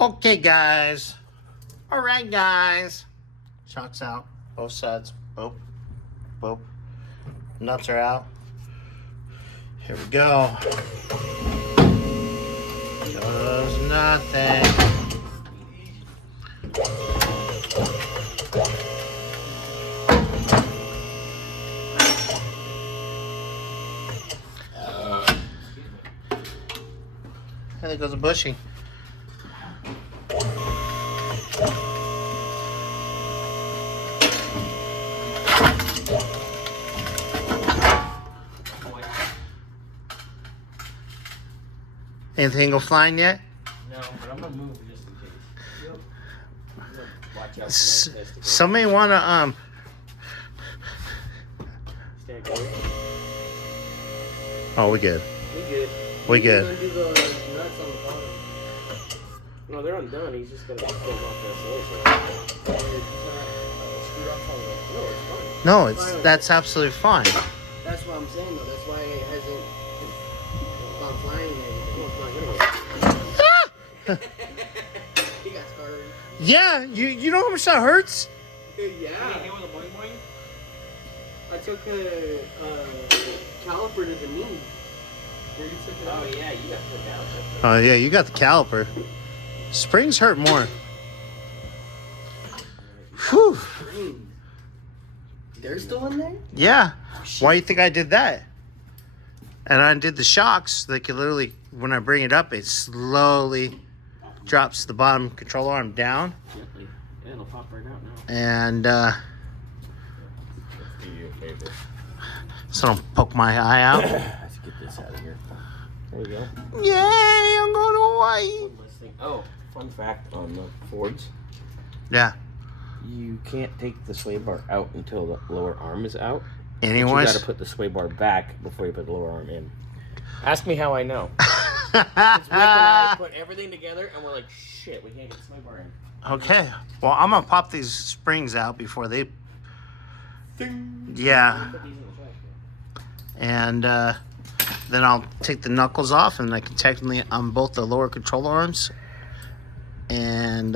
Okay, guys. All right, guys. Shocks out. Both sides. Boop. Boop. Nuts are out. Here we go. Does nothing. And there goes a bushing. Anything go flying yet? No, but I'm gonna move just in case. Yep. Watch out for my testicles. Somebody wanna Stand clear. Oh, we good. We good. We good. He's gonna do the nuts on the bottom. No, they're undone. He's just gonna pull off that solution. It's not screwed off on the. No, it's fine. No, it's that's absolutely fine. That's what I'm saying though. That's why it hasn't gone flying or anything. No, it's not gonna work. He got scarred. Yeah, you know how much that hurts? Yeah. Hey, hit with a boing boing? I took a caliper to the knee. Where you took it? Oh yeah, you got took out. Oh yeah, you got the caliper. Springs hurt more. Whew. Springs. They're still in there? Yeah. Why do you think I did that? And I did the shocks. Like, literally, when I bring it up, it slowly drops the bottom control arm down. Gently. Yeah, it'll pop right out now. And Let's do you a favor. so don't poke my eye out. Let's get this out of here. There we go. Yay, I'm going to Hawaii. One last thing. Oh, fun fact on the Fords. Yeah. You can't take the sway bar out until the lower arm is out. But you Anyways. gotta put the sway bar back before you put the lower arm in. Ask me how I know. Rick and I put everything together and we're like, shit, we can't get the sway bar in. Okay. Well, I'm going to pop these springs out before they... Yeah. Put these in the trash can. And then I'll take the knuckles off, and I can technically on both the lower control arms, and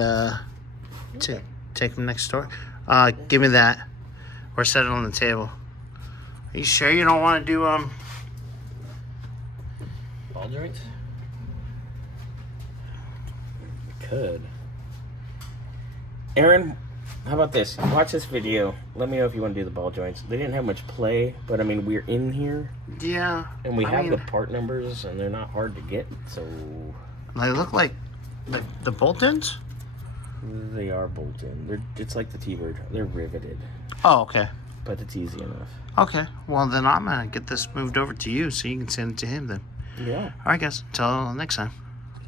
take them next door. Give me that, or set it on the table. Are you sure you don't want to do Ball joints? We could. Aaron, how about this? Watch this video. Let me know if you want to do the ball joints. They didn't have much play, but I mean, we're in here. Yeah. And we I have mean, the part numbers, and they're not hard to get, so They look like the bolt-ins. they are bolt in. It's like the T-Bird. They're riveted, Oh, okay. but it's easy enough. Okay. Well, then I'm gonna get this moved over to you, so you can send it to him then. Yeah. All right, guys. Till next time.